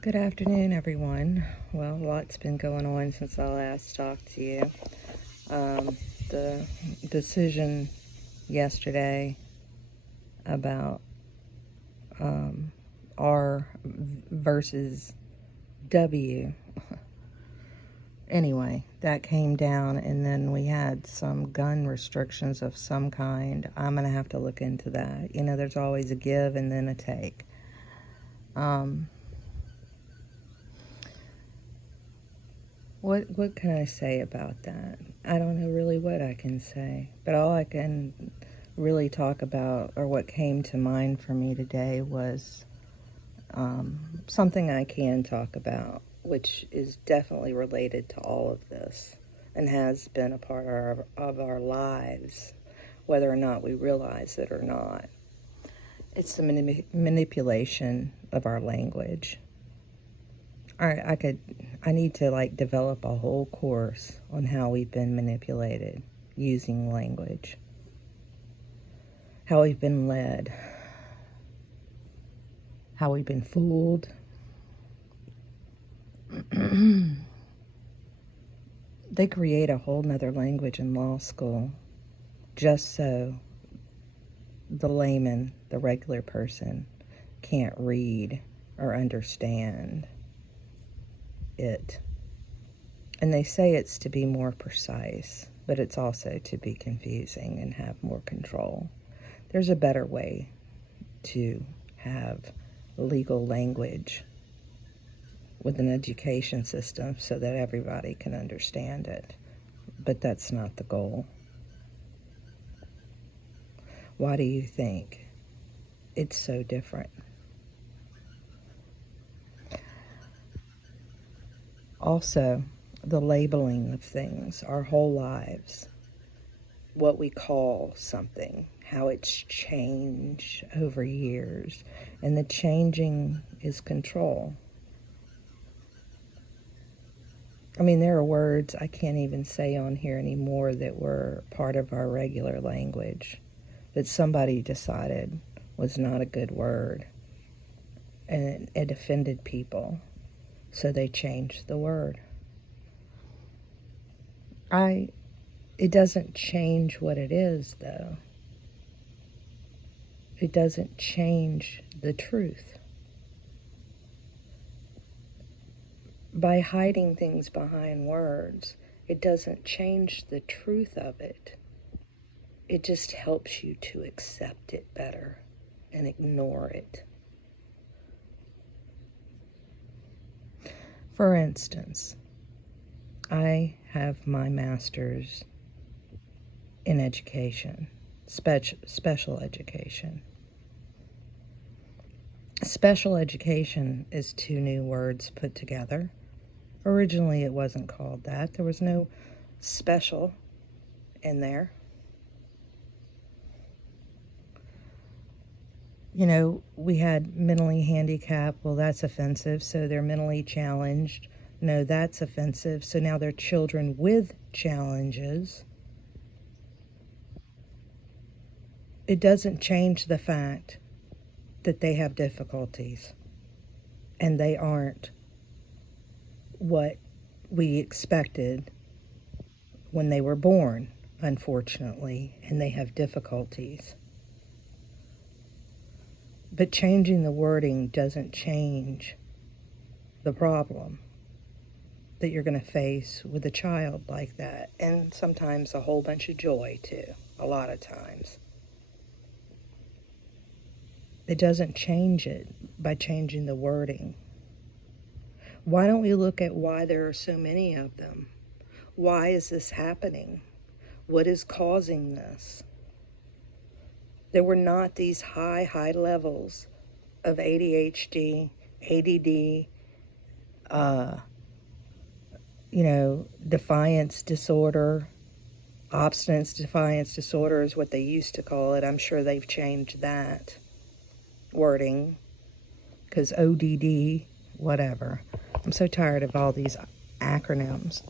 Good afternoon, everyone. Well, a lot's been going on since I last talked to you. The decision yesterday about R versus W. Anyway, that came down, and then we had some gun restrictions of some kind. I'm going to have to look into that. You know, there's always a give and then a take. What can I say about that? I don't know really what I can say, but all I can really talk about, or what came to mind for me today, was something I can talk about, which is definitely related to all of this and has been a part of our lives, whether or not we realize it or not. It's the manipulation of our language. I need to develop a whole course on how we've been manipulated using language, how we've been led, how we've been fooled. They create a whole nother language in law school just so the layman, the regular person, can't read or understand it. And they say it's to be more precise, but it's also to be confusing and have more control. There's a better way to have legal language with an education system so that everybody can understand it. But that's not the goal. Why do you think it's so different? Also, the labeling of things, our whole lives, what we call something, how it's changed over years, and the changing is control. I mean, there are words I can't even say on here anymore that were part of our regular language that somebody decided was not a good word, and it offended people, so they changed the word. It doesn't change what it is, though. It doesn't change the truth. By hiding things behind words, it doesn't change the truth of it. It just helps you to accept it better and ignore it. For instance, I have my master's in education, special education. Special education is two new words put together. Originally, it wasn't called that. There was no special in there. You know, we had mentally handicapped. Well, that's offensive, so they're mentally challenged. No, that's offensive, so now they're children with challenges. It doesn't change the fact that they have difficulties, and they aren't what we expected when they were born, unfortunately, and they have difficulties. But changing the wording doesn't change the problem that you're going to face with a child like that. And sometimes a whole bunch of joy, too, a lot of times. It doesn't change it by changing the wording. Why don't we look at why there are so many of them? Why is this happening? What is causing this? There were not these high levels of ADHD, ADD, defiance disorder. Obstinance defiance disorder is what they used to call it. I'm sure they've changed that wording because ODD, whatever. I'm so tired of all these acronyms.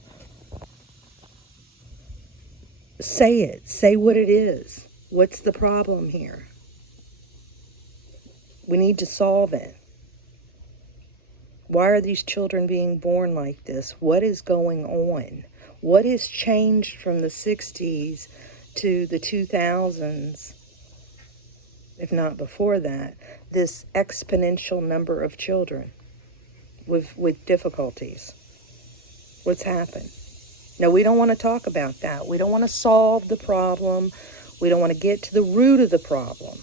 Say it. Say what it is. What's the problem here? We need to solve it. Why are these children being born like this? What is going on? What has changed from the 60s to the 2000s, if not before that? This exponential number of children with difficulties. What's happened? No, we don't want to talk about that. We don't want to solve the problem. We don't want to get to the root of the problem.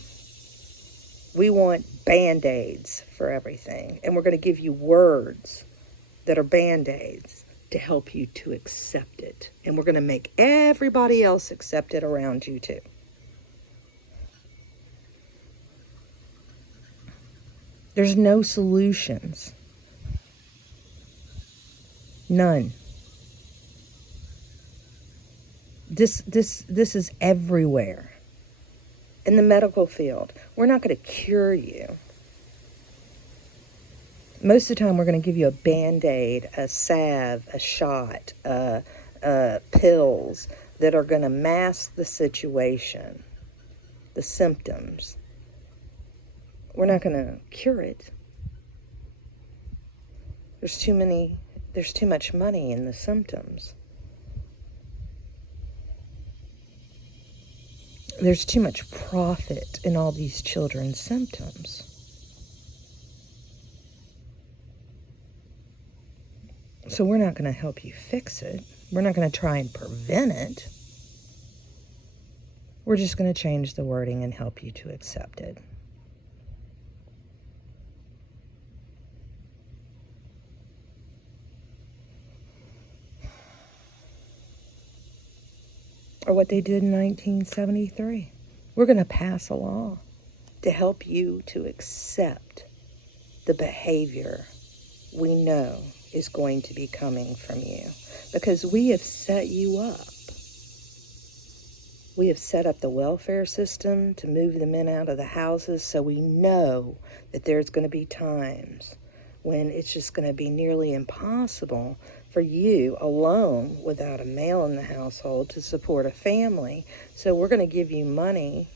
We want Band-Aids for everything. And we're going to give you words that are Band-Aids to help you to accept it. And we're going to make everybody else accept it around you too. There's no solutions. None. This is everywhere. In the medical field, we're not going to cure you. Most of the time, we're going to give you a Band-Aid, a salve, a shot, pills that are going to mask the situation, the symptoms. We're not going to cure it. There's too much money in the symptoms. There's too much profit in all these children's symptoms. So we're not going to help you fix it. We're not going to try and prevent it. We're just going to change the wording and help you to accept it. Or what they did in 1973. We're going to pass a law to help you to accept the behavior we know is going to be coming from you. Because we have set you up. We have set up the welfare system to move the men out of the houses, so we know that there's going to be times when it's just going to be nearly impossible for you alone without a male in the household to support a family. So we're going to give you money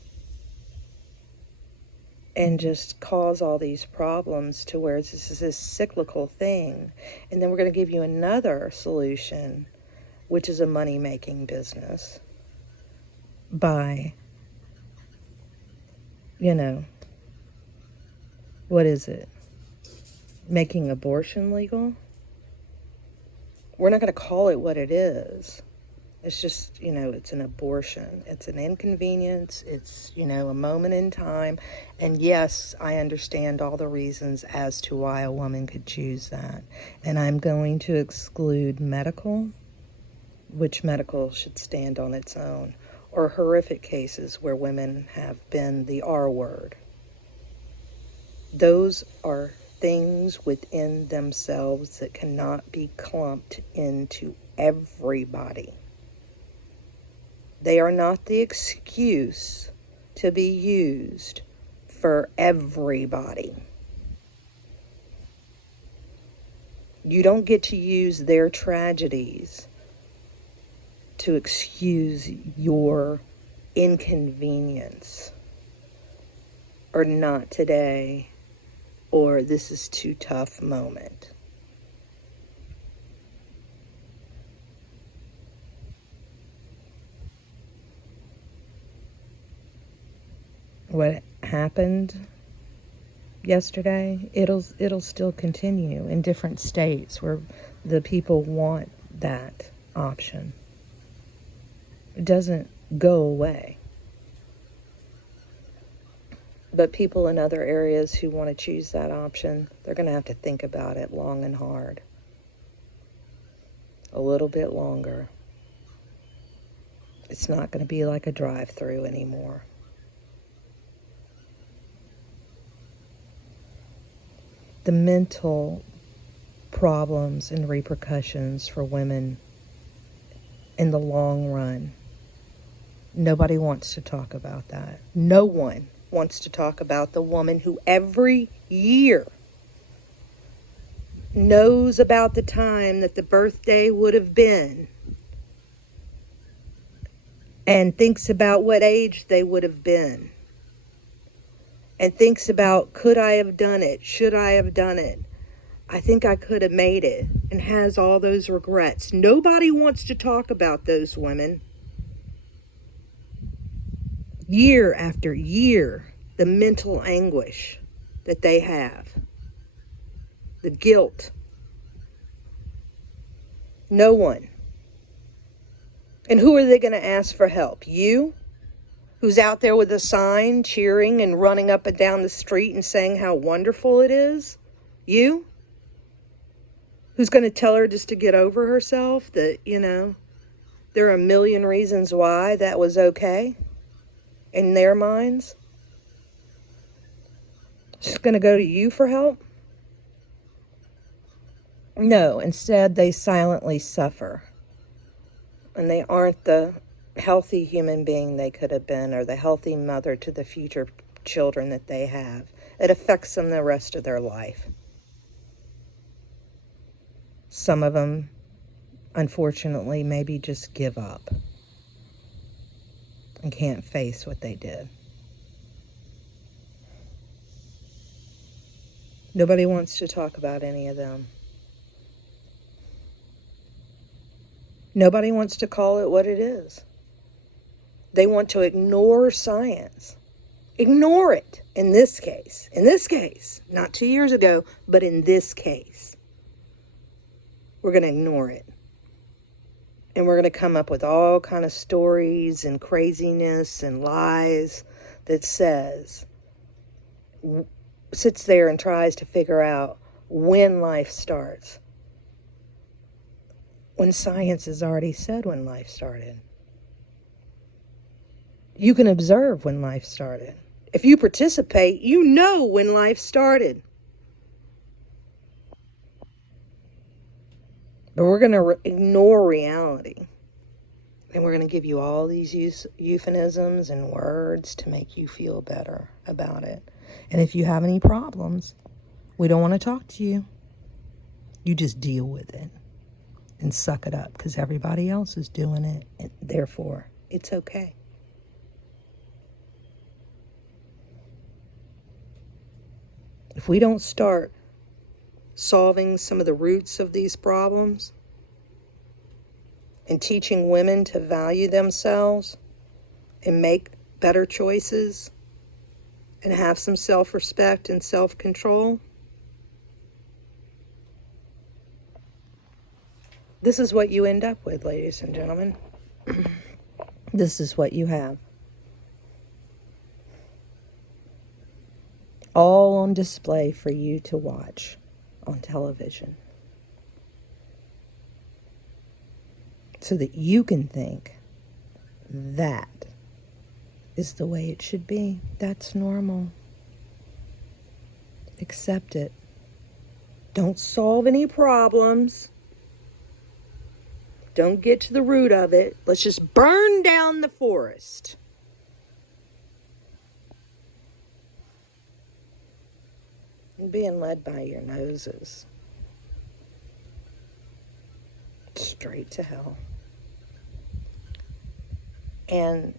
and just cause all these problems to where this is this cyclical thing. And then we're going to give you another solution, which is a money-making business by, what is it? Making abortion legal? We're not going to call it what it is. It's just, it's an abortion. It's an inconvenience. It's, a moment in time. And yes, I understand all the reasons as to why a woman could choose that. And I'm going to exclude medical, which medical should stand on its own, or horrific cases where women have been the R word. Those are things within themselves that cannot be clumped into everybody. They are not the excuse to be used for everybody. You don't get to use their tragedies to excuse your inconvenience, or not today, or this is too tough moment. What happened yesterday, it'll still continue in different states where the people want that option. It doesn't go away. But people in other areas who want to choose that option, they're going to have to think about it long and hard. A little bit longer. It's not going to be like a drive-through anymore. The mental problems and repercussions for women in the long run, nobody wants to talk about that. No one wants to talk about the woman who every year knows about the time that the birthday would have been and thinks about what age they would have been and thinks about, could I have done it? Should I have done it? I think I could have made it, and has all those regrets. Nobody wants to talk about those women. Year after year, the mental anguish that they have, the guilt. No one. And who are they going to ask for help? You? Who's out there with a sign cheering and running up and down the street and saying how wonderful it is? You? Who's going to tell her just to get over herself, that, there are a million reasons why that was okay in their minds? She's going to go to you for help? No, instead they silently suffer. And they aren't the healthy human being they could have been, or the healthy mother to the future children that they have. It affects them the rest of their life. Some of them, unfortunately, maybe just give up and can't face what they did. Nobody wants to talk about any of them. Nobody wants to call it what it is. They want to ignore science. Ignore it in this case. In this case, not 2 years ago, but in this case. We're going to ignore it. And we're going to come up with all kind of stories and craziness and lies that sits there and tries to figure out when life starts. When science has already said when life started. You can observe when life started. If you participate, you know when life started. But we're going to ignore reality. And we're going to give you all these euphemisms and words to make you feel better about it. And if you have any problems, we don't want to talk to you. You just deal with it and suck it up, because everybody else is doing it, and therefore it's okay. If we don't start solving some of the roots of these problems and teaching women to value themselves and make better choices and have some self-respect and self-control, this is what you end up with, ladies and gentlemen. This is what you have. All on display for you to watch on television. So that you can think that is the way it should be. That's normal. Accept it. Don't solve any problems. Don't get to the root of it. Let's just burn down the forest. And being led by your noses. Straight to hell. And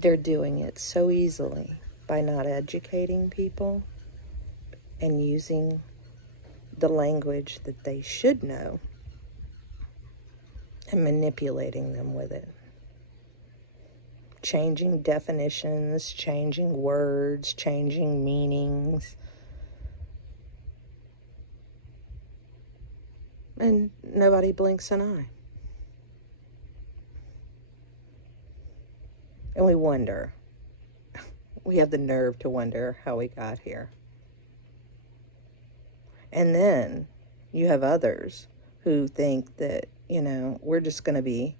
they're doing it so easily by not educating people and using the language that they should know and manipulating them with it. Changing definitions, changing words, changing meanings. And nobody blinks an eye. And we wonder. We have the nerve to wonder how we got here. And then you have others who think that, we're just going to be,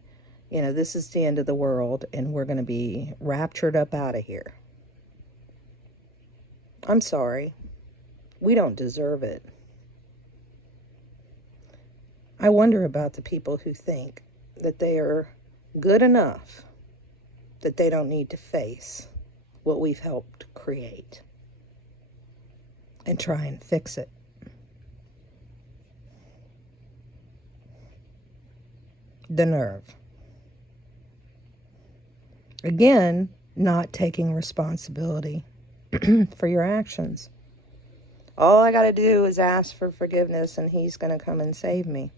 this is the end of the world and we're going to be raptured up out of here. I'm sorry. We don't deserve it. I wonder about the people who think that they are good enough, that they don't need to face what we've helped create and try and fix it. The nerve. Again, not taking responsibility for your actions. All I got to do is ask for forgiveness and he's going to come and save me.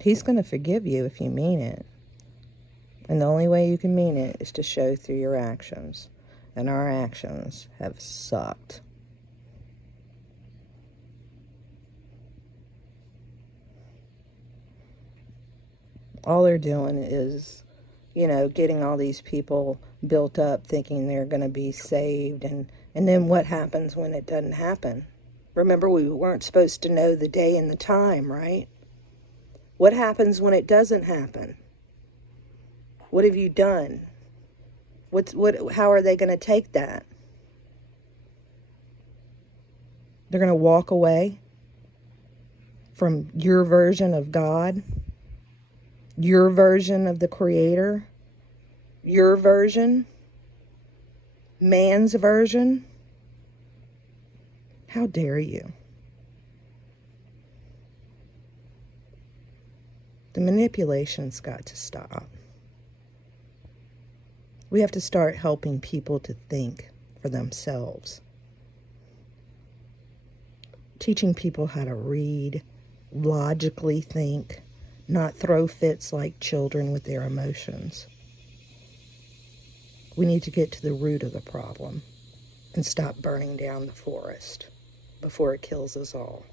He's going to forgive you if you mean it. And the only way you can mean it is to show through your actions. And our actions have sucked. All they're doing is, getting all these people built up thinking they're going to be saved. And then what happens when it doesn't happen? Remember, we weren't supposed to know the day and the time, right? What happens when it doesn't happen? What have you done? How are they going to take that? They're going to walk away from your version of God, your version of the Creator, your version, man's version. How dare you? The manipulation's got to stop. We have to start helping people to think for themselves. Teaching people how to read, logically think, not throw fits like children with their emotions. We need to get to the root of the problem and stop burning down the forest before it kills us all.